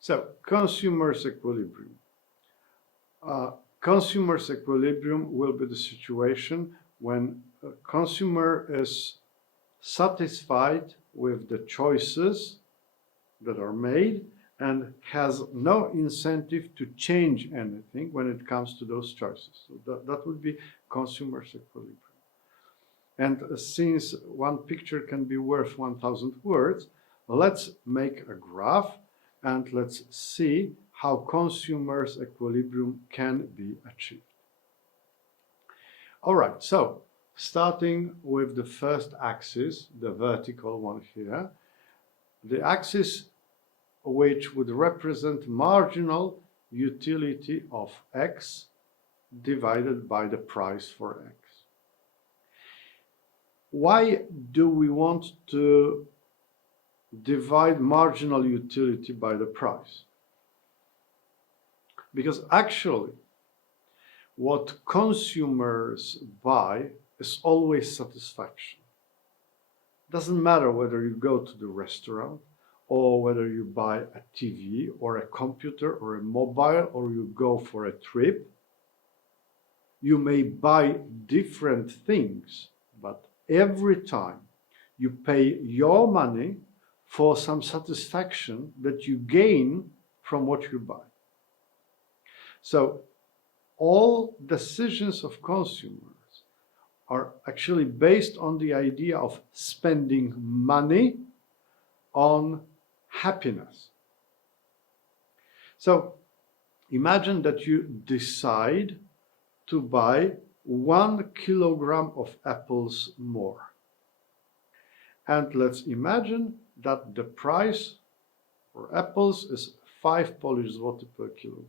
So, consumer's equilibrium. Consumer's equilibrium will be the situation when a consumer is satisfied with the choices that are made and has no incentive to change anything when it comes to those choices. So that would be consumer's equilibrium. And since one picture can be worth 1,000 words, let's make a graph and let's see how consumer's equilibrium can be achieved. All right, so starting with the first axis, the vertical one here, the axis which would represent marginal utility of x divided by the price for x. Why do we want to divide marginal utility by the price? Because actually, what consumers buy is always satisfaction. Doesn't matter whether you go to the restaurant or whether you buy a TV or a computer or a mobile or you go for a trip. You may buy different things, but every time you pay your money for some satisfaction that you gain from what you buy. So all decisions of consumers are actually based on the idea of spending money on happiness. So imagine that you decide to buy 1 kilogram of apples more. And let's imagine that the price for apples is 5 Polish zloty per kilogram.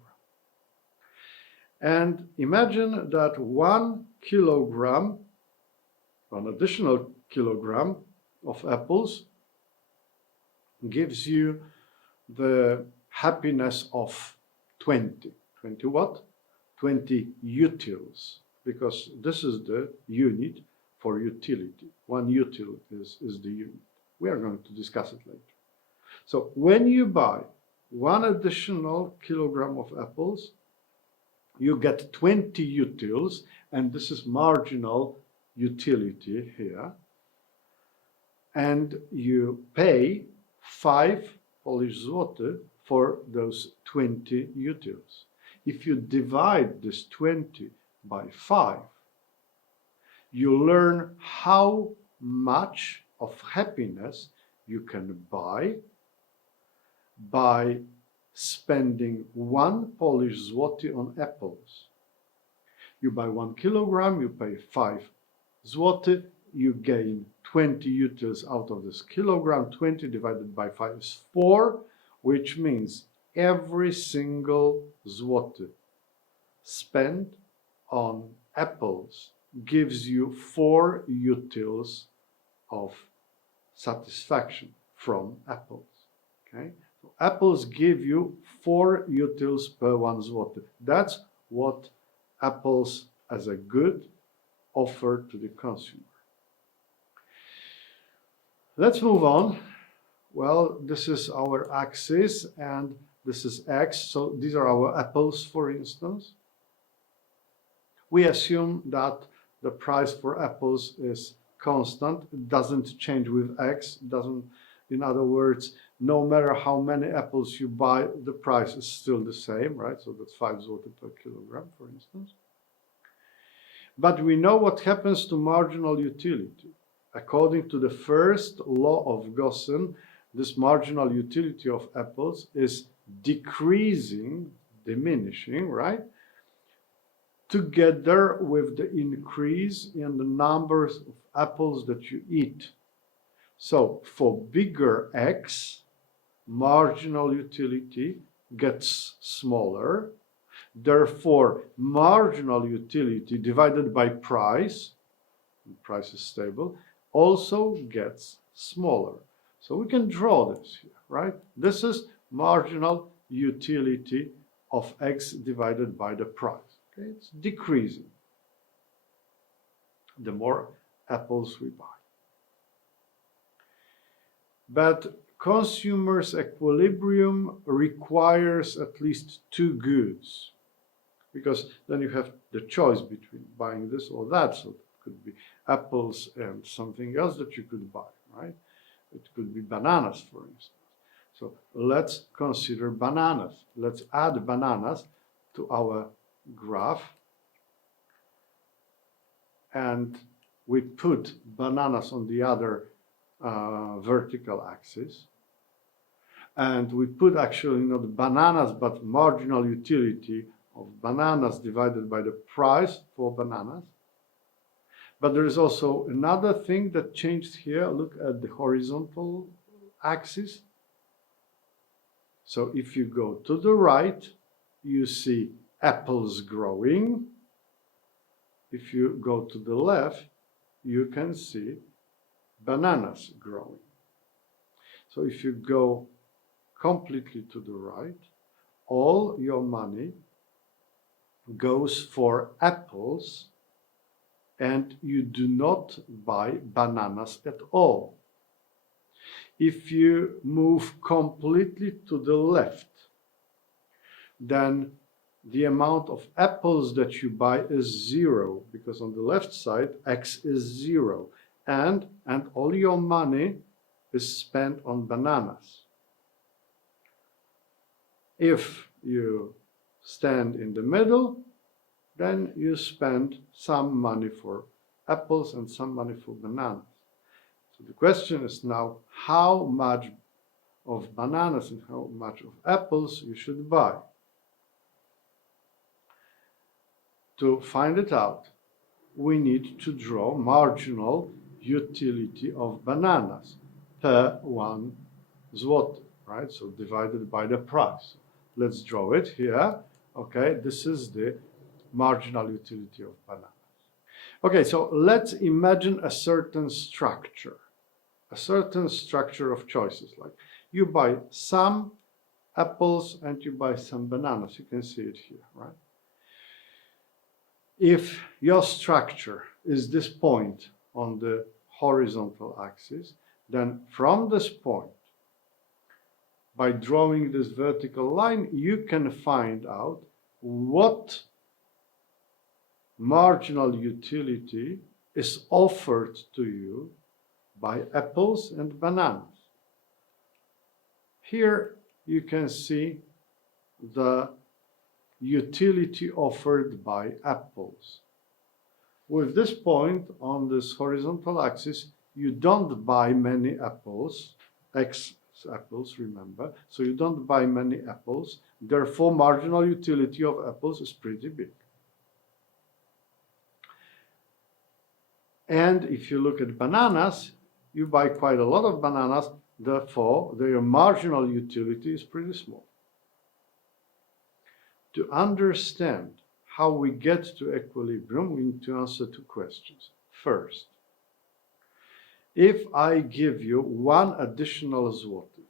And imagine that 1 kilogram, an additional kilogram of apples gives you the happiness of 20 what? 20 utils, because this is the unit for utility. 1 util is the unit. We are going to discuss it later. So when you buy 1 additional kilogram of apples, you get 20 utils, and this is marginal utility here. And you pay 5 Polish zloty for those 20 utils. If you divide this 20 by 5, you learn how much of happiness you can buy by spending 1 Polish zloty on apples. You buy 1 kilogram, you pay 5 zloty, you gain 20 utils out of this kilogram. 20 divided by 5 is 4, which means every single zloty spent on apples gives you 4 utils of satisfaction from apples. Okay? So apples give you 4 utils per 1 zloty. That's what apples as a good offer to the consumer. Let's move on. Well, this is our axis and this is x. So these are our apples, for instance. We assume that the price for apples is constant. It doesn't change with x. In other words, no matter how many apples you buy, the price is still the same, right? So that's 5 zloty per kilogram, for instance. But we know what happens to marginal utility. According to the first law of Gossen, this marginal utility of apples is diminishing, right? Together with the increase in the numbers of apples that you eat. So for bigger x, marginal utility gets smaller. Therefore, marginal utility divided by price, price is stable, also gets smaller. So we can draw this here, right? This is marginal utility of x divided by the price. Okay? It's decreasing the more apples we buy. But consumer's equilibrium requires at least two goods, because then you have the choice between buying this or that. So it could be apples and something else that you could buy, right? It could be bananas, for instance. So let's consider bananas. Let's add bananas to our graph. And we put bananas on the other vertical axis. And we put actually not bananas, but marginal utility of bananas divided by the price for bananas. But there is also another thing that changed here. Look at the horizontal axis. So if you go to the right, you see apples growing. If you go to the left, you can see bananas growing. So if you go completely to the right, all your money goes for apples, and you do not buy bananas at all. If you move completely to the left, then the amount of apples that you buy is 0, because on the left side, x is 0, and all your money is spent on bananas. If you stand in the middle, then you spend some money for apples and some money for bananas. So the question is now how much of bananas and how much of apples you should buy. To find it out, we need to draw marginal utility of bananas per 1 zloty, right? So divided by the price. Let's draw it here. Okay, this is the marginal utility of bananas. Okay, so let's imagine a certain structure of choices. Like you buy some apples and you buy some bananas. You can see it here, right? If your structure is this point on the horizontal axis, then from this point, by drawing this vertical line, you can find out what marginal utility is offered to you by apples and bananas. Here you can see the utility offered by apples. With this point on this horizontal axis, you don't buy many apples, X apples, remember, so you don't buy many apples, therefore marginal utility of apples is pretty big. And if you look at bananas, you buy quite a lot of bananas, therefore their marginal utility is pretty small. To understand how we get to equilibrium, we need to answer two questions. First, if I give you 1 additional zloty,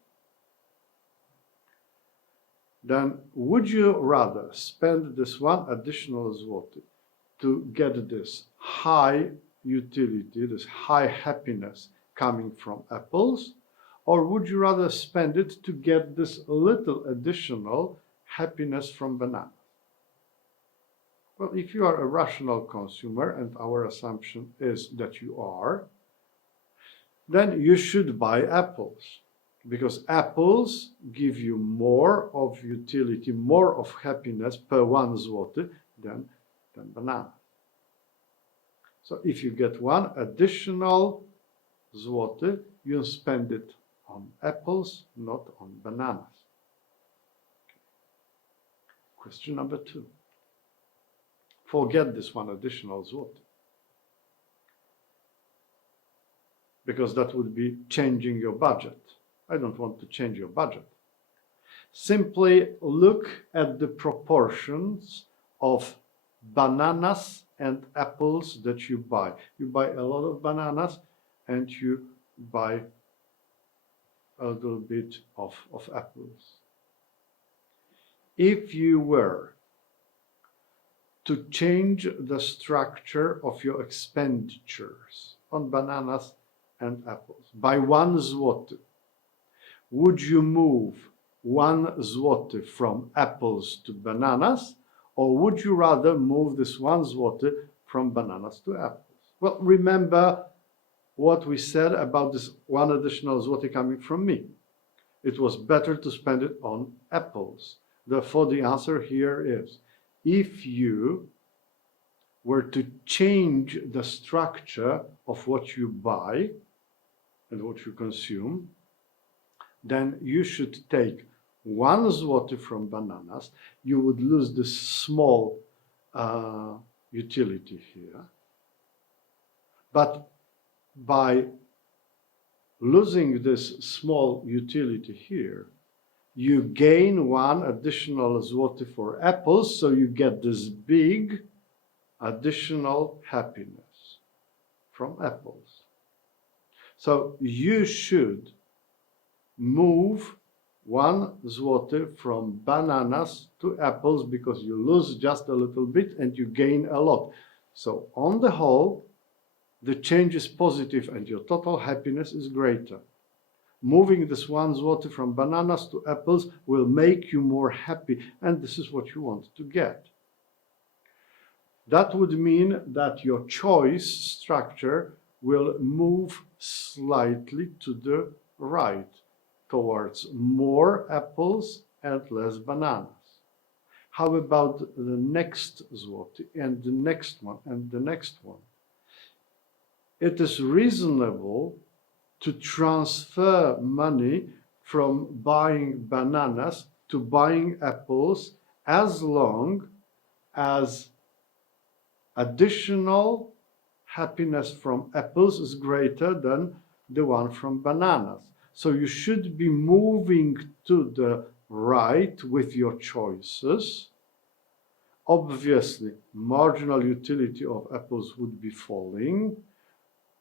then would you rather spend this 1 additional zloty to get this high utility, this high happiness coming from apples, or would you rather spend it to get this little additional happiness from bananas? Well, if you are a rational consumer, and our assumption is that you are, then you should buy apples, because apples give you more of utility, more of happiness per 1 zloty than bananas. So if you get 1 additional zloty, you spend it on apples, not on bananas. Question number 2. Forget this 1 additional zloty, because that would be changing your budget. I don't want to change your budget. Simply look at the proportions of bananas and apples that you buy. You buy a lot of bananas and you buy a little bit of apples. If you were to change the structure of your expenditures on bananas and apples by 1 zloty, Would you move 1 zloty from apples to bananas, or would you rather move this 1 zloty from bananas to apples? Well, remember what we said about this 1 additional zloty coming from me. It was better to spend it on apples. Therefore, the answer here is, if you were to change the structure of what you buy and what you consume, then you should take 1 zloty from bananas. You would lose this small utility here. But by losing this small utility here, you gain 1 additional zloty for apples, so you get this big additional happiness from apples. So you should move 1 zloty from bananas to apples, because you lose just a little bit and you gain a lot. So on the whole, the change is positive and your total happiness is greater. Moving this 1 zloty from bananas to apples will make you more happy, and this is what you want to get. That would mean that your choice structure will move slightly to the right, towards more apples and less bananas. How about the next zloty and the next one and the next one? It is reasonable to transfer money from buying bananas to buying apples, as long as additional happiness from apples is greater than the one from bananas. So you should be moving to the right with your choices. Obviously, marginal utility of apples would be falling.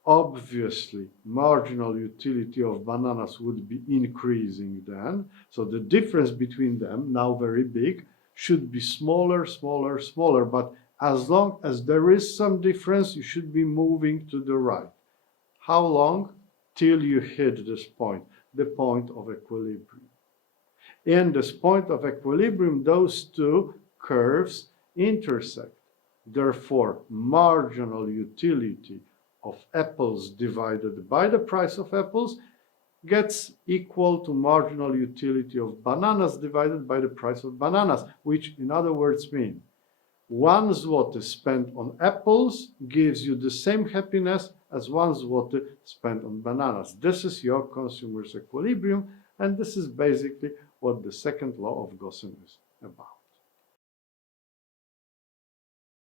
Obviously, marginal utility of bananas would be increasing then. So the difference between them, now very big, should be smaller, smaller, smaller. But as long as there is some difference, you should be moving to the right. How long? Till you hit this point, the point of equilibrium. In this point of equilibrium, those two curves intersect. Therefore, marginal utility of apples divided by the price of apples gets equal to marginal utility of bananas divided by the price of bananas, which in other words mean 1 zloty spent on apples gives you the same happiness as 1 zloty spent on bananas. This is your consumer's equilibrium, and this is basically what the second law of Gossen is about.